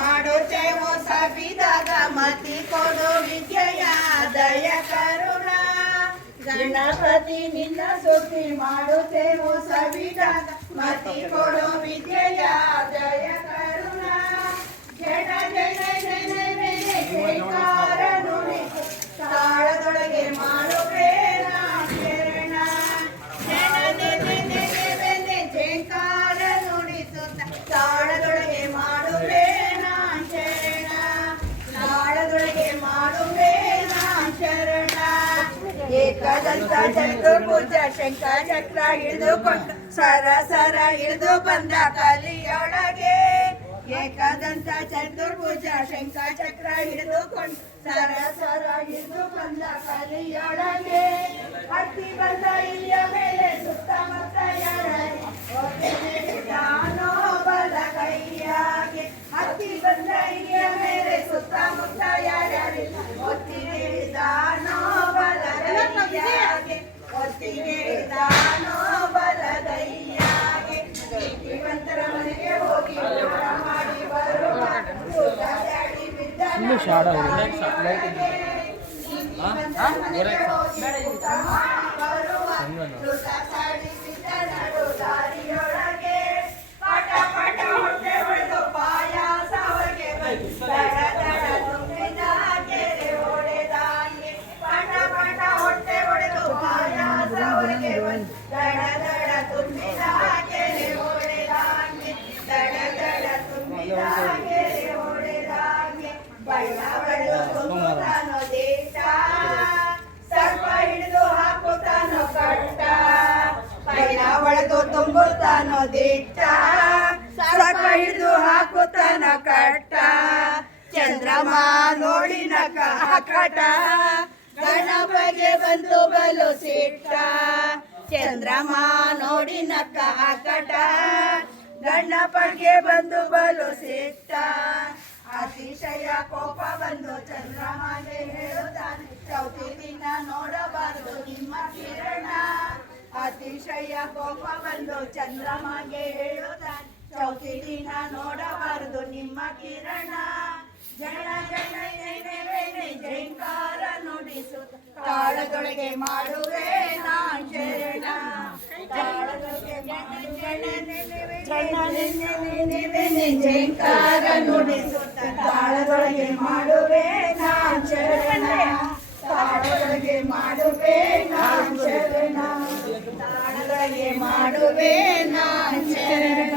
ಮಾಡುತ್ತೇವೋ ಸವಿದಾಗ ಮತಿ ಕೊಡು ವಿದ್ಯೆಯ ದಯ ಕರುಣ. ಗಣಪತಿ ನಿನ್ನ ಸುದ್ದಿ ಮಾಡುತ್ತೇವೋ ಸವಿದಾಗ ಮತಿ ಕೊಡು ಏಕದಂತ ಪೂಜ ಶಂಕ ಚಕ್ರ ಹಿಡಿದುಕೊಂಡು ಸರ ಸರ ಹಿಡಿದು ಬಂದ ಕಲಿಯೊಳಗೆ ಏಕದಂತ ಚತುರ್ಭುಜ ಶಂಕ ಚಕ್ರ ಹಿಡಿದುಕೊಂಡು ಸರ ಸರ ಹಿಡಿದು ಬಂದ ಕಲಿಯೊಳಗೆ ಬಿದ್ದ ನೀತಿವಂತರ ಮನೆಗೆ ತುಂಬುತ್ತಾನೋ ದಿಟ್ಟ ಸರ್ಪ ಹಿಡಿದು ಹಾಕುತ್ತಾನ ಕಟ್ಟ ಚಂದ್ರಮ ನೋಡಿನ ಕಟ ಗಣಪಗೆ ಬಂದು ಬಲು ಸಿಟ್ಟ ಚಂದ್ರಮ ನೋಡಿನ ಕಟ ಗಣಪಗೆ ಬಂದು ಬಲು ಸಿಟ್ಟ. ಚಂದ್ರಮಗೆ ಹೇಳುತ್ತಾನೆ. ಚೌತಿ ದಿನ ನೋಡಬಾರದು ನಿಮ್ಮ ಕಿರಣ. ಜನ ಜನ ಜೈಕಾರ ನುಡಿಸುತ್ತ. ತಾಳದೊಳಗೆ ಮಾಡುವೆ ನಾನ್ ಶರಣ. ತಾಳದೊಳಗೆ ಮಾಡುವೆ ನಾ ಶರಣ. ಕಾಳದೊಳಗೆ ಮಾಡುವೆ ತಾಳದೊಳಗೆ ಮಾಡುವೆ ನಾನು ಶರಣ.